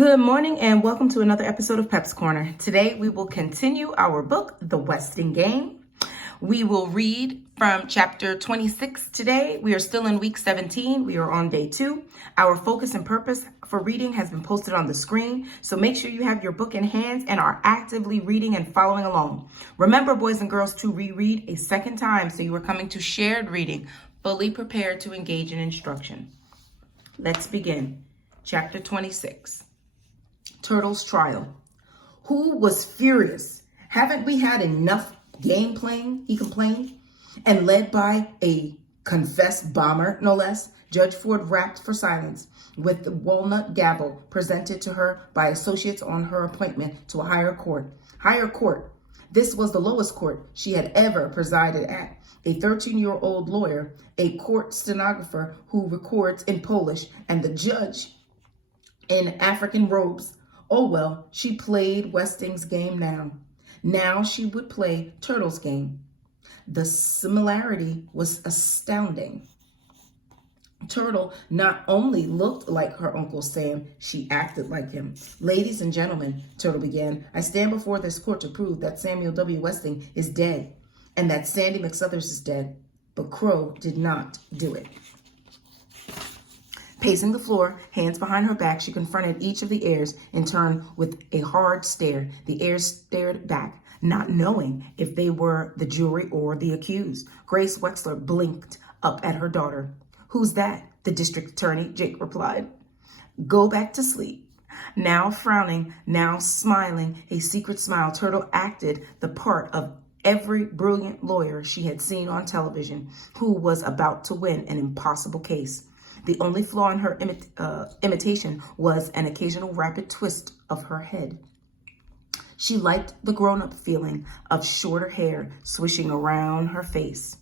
Good morning and welcome to another episode of Pep's Corner. Today we will continue our book, The Westing Game. We will read from chapter 26 today. We are still in week 17. We are on day 2. Our focus and purpose for reading has been posted on the screen, so make sure you have your book in hand and are actively reading and following along. Remember, boys and girls, to reread a second time so you are coming to shared reading, fully prepared to engage in instruction. Let's begin. Chapter 26. Turtle's trial. Who was furious? Haven't we had enough game playing? He complained. And led by a confessed bomber, no less, Judge Ford rapped for silence with the walnut gavel presented to her by associates on her appointment to a higher court. Higher court. This was the lowest court she had ever presided at. A 13-year-old lawyer, a court stenographer who records in Polish, and the judge in African robes. Oh well, she played Westing's game now. Now she would play Turtle's game. The similarity was astounding. Turtle not only looked like her Uncle Sam, she acted like him. Ladies and gentlemen, Turtle began, I stand before this court to prove that Samuel W. Westing is dead and that Sandy McSuthers is dead. But Crow did not do it. Pacing the floor, hands behind her back, she confronted each of the heirs in turn with a hard stare. The heirs stared back, not knowing if they were the jury or the accused. Grace Wexler blinked up at her daughter. Who's that? The district attorney, Jake replied. Go back to sleep. Now frowning, now smiling, a secret smile, Turtle acted the part of every brilliant lawyer she had seen on television who was about to win an impossible case. The only flaw in her imitation was an occasional rapid twist of her head. She liked the grown-up feeling of shorter hair swishing around her face.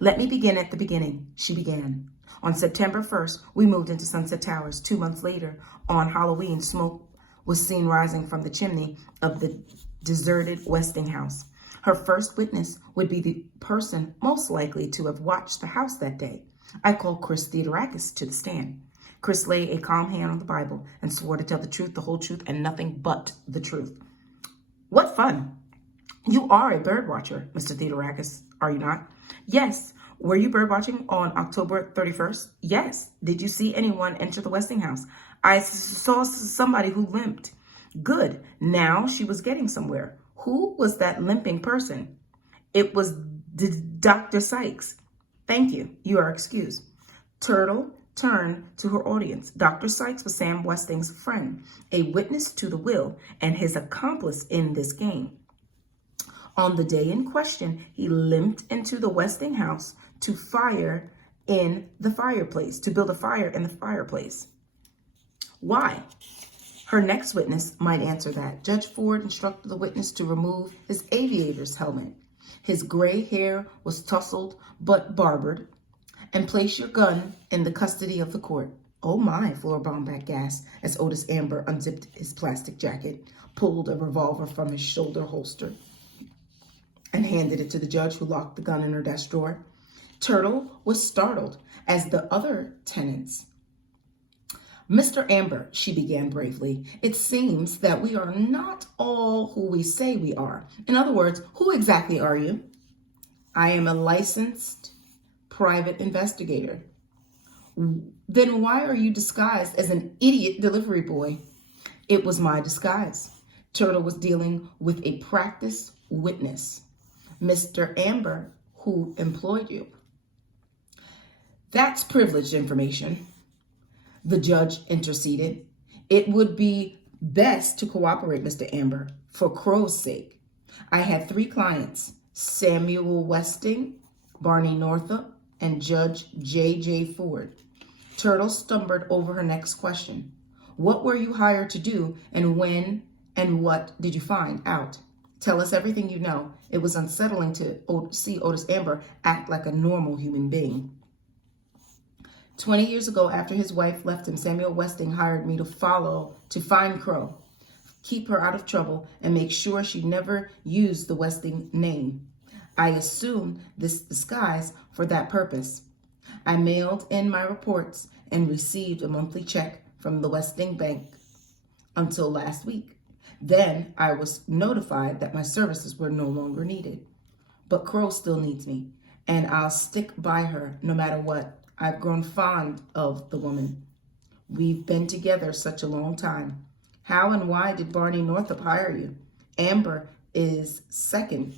Let me begin at the beginning, she began. On September 1st, we moved into Sunset Towers. 2 months later, on Halloween, smoke was seen rising from the chimney of the deserted Westing house. Her first witness would be the person most likely to have watched the house that day. I called Chris Theodorakis to the stand. Chris laid a calm hand on the Bible and swore to tell the truth, the whole truth, and nothing but the truth. What fun. You are a bird watcher, Mr. Theodorakis, are you not? Yes. Were you bird watching on October 31st? Yes. Did you see anyone enter the Westing house? I saw somebody who limped. Good. Now she was getting somewhere. Who was that limping person? It was Dr. Sykes. Thank you. You are excused. Turtle turned to her audience. Dr. Sykes was Sam Westing's friend, a witness to the will, and his accomplice in this game. On the day in question, he limped into the Westing house to build a fire in the fireplace. Why? Her next witness might answer that. Judge Ford instructed the witness to remove his aviator's helmet. His gray hair was tousled but barbered. And place your gun in the custody of the court. Oh my, Flora Baumback gasped as Otis Amber unzipped his plastic jacket, pulled a revolver from his shoulder holster, and handed it to the judge, who locked the gun in her desk drawer. Turtle was startled, as the other tenants. Mr. Amber, she began bravely, it seems that we are not all who we say we are. In other words, who exactly are you? I am a licensed private investigator. Then why are you disguised as an idiot delivery boy? It was my disguise. Turtle was dealing with a practiced witness. Mr. Amber, who employed you. That's privileged information. The judge interceded. It would be best to cooperate, Mr. Amber, for Crow's sake. I had 3 clients, Samuel Westing, Barney Northup, and Judge J.J. Ford. Turtle stumbled over her next question. What were you hired to do, and when and what did you find out? Tell us everything you know. It was unsettling to see Otis Amber act like a normal human being. 20 years ago, after his wife left him, Samuel Westing hired me to find Crow, keep her out of trouble, and make sure she never used the Westing name. I assumed this disguise for that purpose. I mailed in my reports and received a monthly check from the Westing Bank. until last week. Then I was notified that my services were no longer needed. But Crow still needs me, and I'll stick by her no matter what. I've grown fond of the woman. We've been together such a long time. How and why did Barney Northup hire you? Amber is second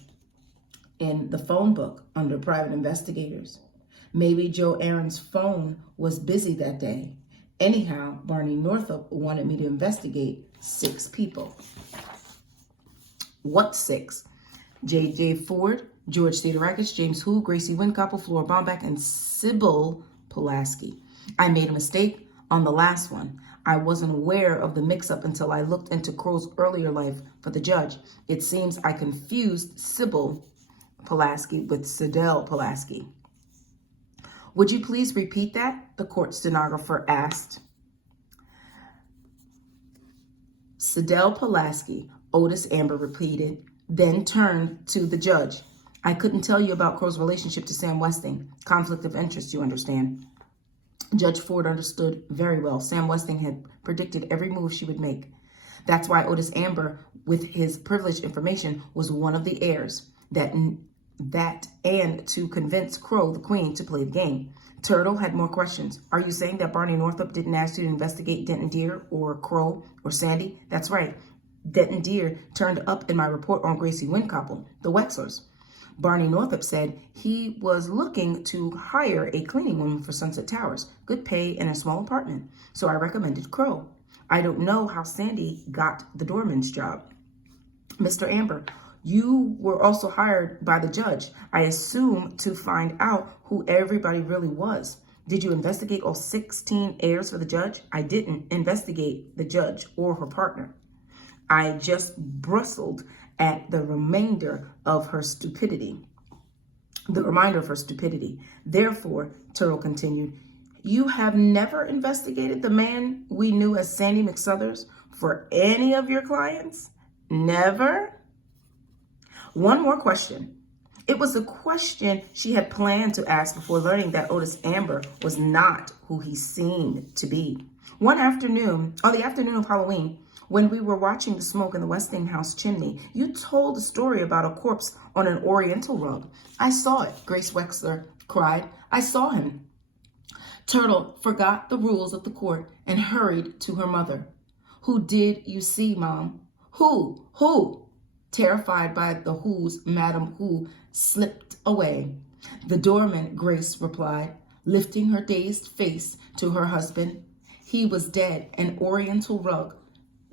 in the phone book under private investigators. Maybe Joe Aaron's phone was busy that day. Anyhow, Barney Northup wanted me to investigate 6 people. What 6? J.J. Ford, George Theodorakis, James Hu, Gracie Wincopple, Flora Bomback, and Sybil Pulaski. I made a mistake on the last one. I wasn't aware of the mix-up until I looked into Crow's earlier life for the judge. It seems I confused Sybil Pulaski with Sidel Pulaski. Would you please repeat that? The court stenographer asked. Sidel Pulaski, Otis Amber repeated, then turned to the judge. I couldn't tell you about Crow's relationship to Sam Westing. Conflict of interest, you understand. Judge Ford understood very well. Sam Westing had predicted every move she would make. That's why Otis Amber, with his privileged information, was one of the heirs. That and to convince Crow, the queen, to play the game. Turtle had more questions. Are you saying that Barney Northup didn't ask you to investigate Denton Deer or Crow or Sandy? That's right. Denton Deer turned up in my report on Gracie Wincopple, the Wexlers. Barney Northup said he was looking to hire a cleaning woman for Sunset Towers, good pay and a small apartment. So I recommended Crow. I don't know how Sandy got the doorman's job. Mr. Amber, you were also hired by the judge, I assume, to find out who everybody really was. Did you investigate all 16 heirs for the judge? I didn't investigate the judge or her partner. I just bristled at the reminder of her stupidity. Therefore, Turtle continued, you have never investigated the man we knew as Sandy McSuthers for any of your clients? Never? One more question. It was a question she had planned to ask before learning that Otis Amber was not who he seemed to be. One afternoon, on the afternoon of Halloween, when we were watching the smoke in the Westinghouse chimney, you told a story about a corpse on an oriental rug. I saw it, Grace Wexler cried. I saw him. Turtle forgot the rules of the court and hurried to her mother. Who did you see, Mom? Who? Terrified by the who's, Madam Who slipped away. The doorman, Grace replied, lifting her dazed face to her husband. He was dead, an oriental rug.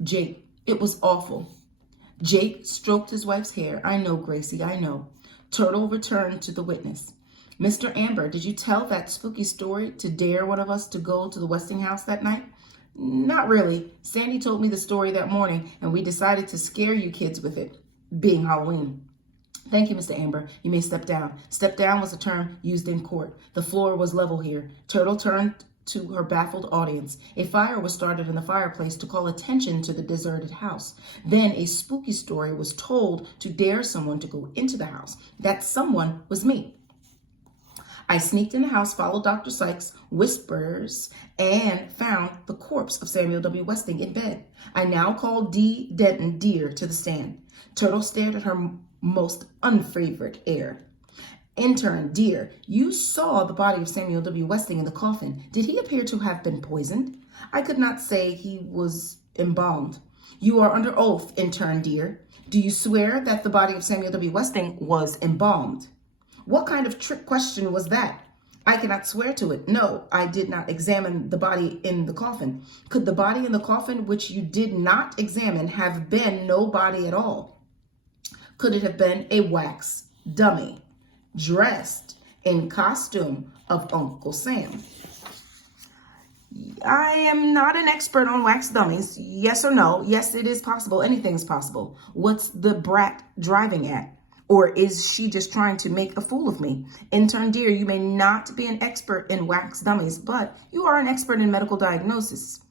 Jake, it was awful. Jake stroked his wife's hair. I know, Gracie, I know. Turtle returned to the witness. Mr. Amber, did you tell that spooky story to dare one of us to go to the Westinghouse that night? Not really. Sandy told me the story that morning, and we decided to scare you kids with it, being Halloween. Thank you, Mr. Amber. You may step down. Step down was a term used in court. The floor was level here. Turtle turned to her baffled audience. A fire was started in the fireplace to call attention to the deserted house. Then a spooky story was told to dare someone to go into the house. That someone was me. I sneaked in the house, followed Dr. Sykes' whispers, and found the corpse of Samuel W. Westing in bed. I now called D. Denton Deer to the stand. Turtle stared at her most unfavorite heir. Intern Deer, you saw the body of Samuel W. Westing in the coffin. Did he appear to have been poisoned? I could not say he was embalmed. You are under oath, Intern Deer. Do you swear that the body of Samuel W. Westing was embalmed? What kind of trick question was that? I cannot swear to it. No, I did not examine the body in the coffin. Could the body in the coffin, which you did not examine, have been no body at all? Could it have been a wax dummy dressed in costume of Uncle Sam? I am not an expert on wax dummies. Yes or no? Yes, it is possible. Anything is possible. What's the brat driving at? Or is she just trying to make a fool of me? Intern Deer, you may not be an expert in wax dummies, but you are an expert in medical diagnosis.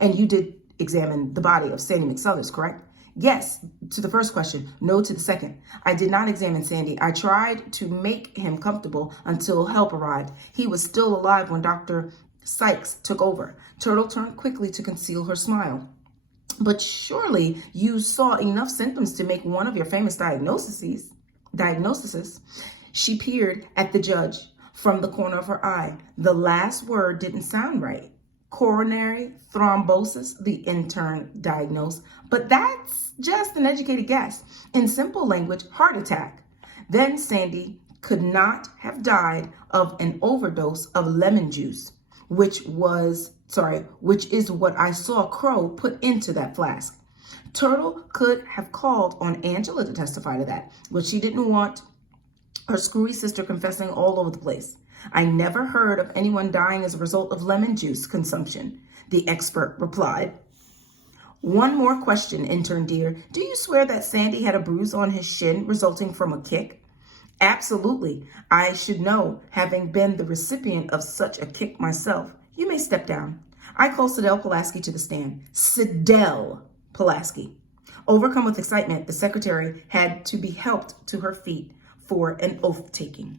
And you did examine the body of Sandy McSuthers, correct? Yes to the first question, no to the second. I did not examine Sandy. I tried to make him comfortable until help arrived. He was still alive when Dr. Sykes took over. Turtle turned quickly to conceal her smile. But surely you saw enough symptoms to make one of your famous diagnoses. She peered at the judge from the corner of her eye. The last word didn't sound right. Coronary thrombosis, the intern diagnosed. But that's just an educated guess. In simple language, heart attack. Then Sandy could not have died of an overdose of lemon juice, which is what I saw Crow put into that flask. Turtle could have called on Angela to testify to that, but she didn't want her screwy sister confessing all over the place. I never heard of anyone dying as a result of lemon juice consumption, the expert replied. One more question, intern dear. Do you swear that Sandy had a bruise on his shin resulting from a kick? Absolutely. I should know, having been the recipient of such a kick myself. You may step down. I call Sidel Pulaski to the stand. Sidel Pulaski. Overcome with excitement, the secretary had to be helped to her feet for an oath taking.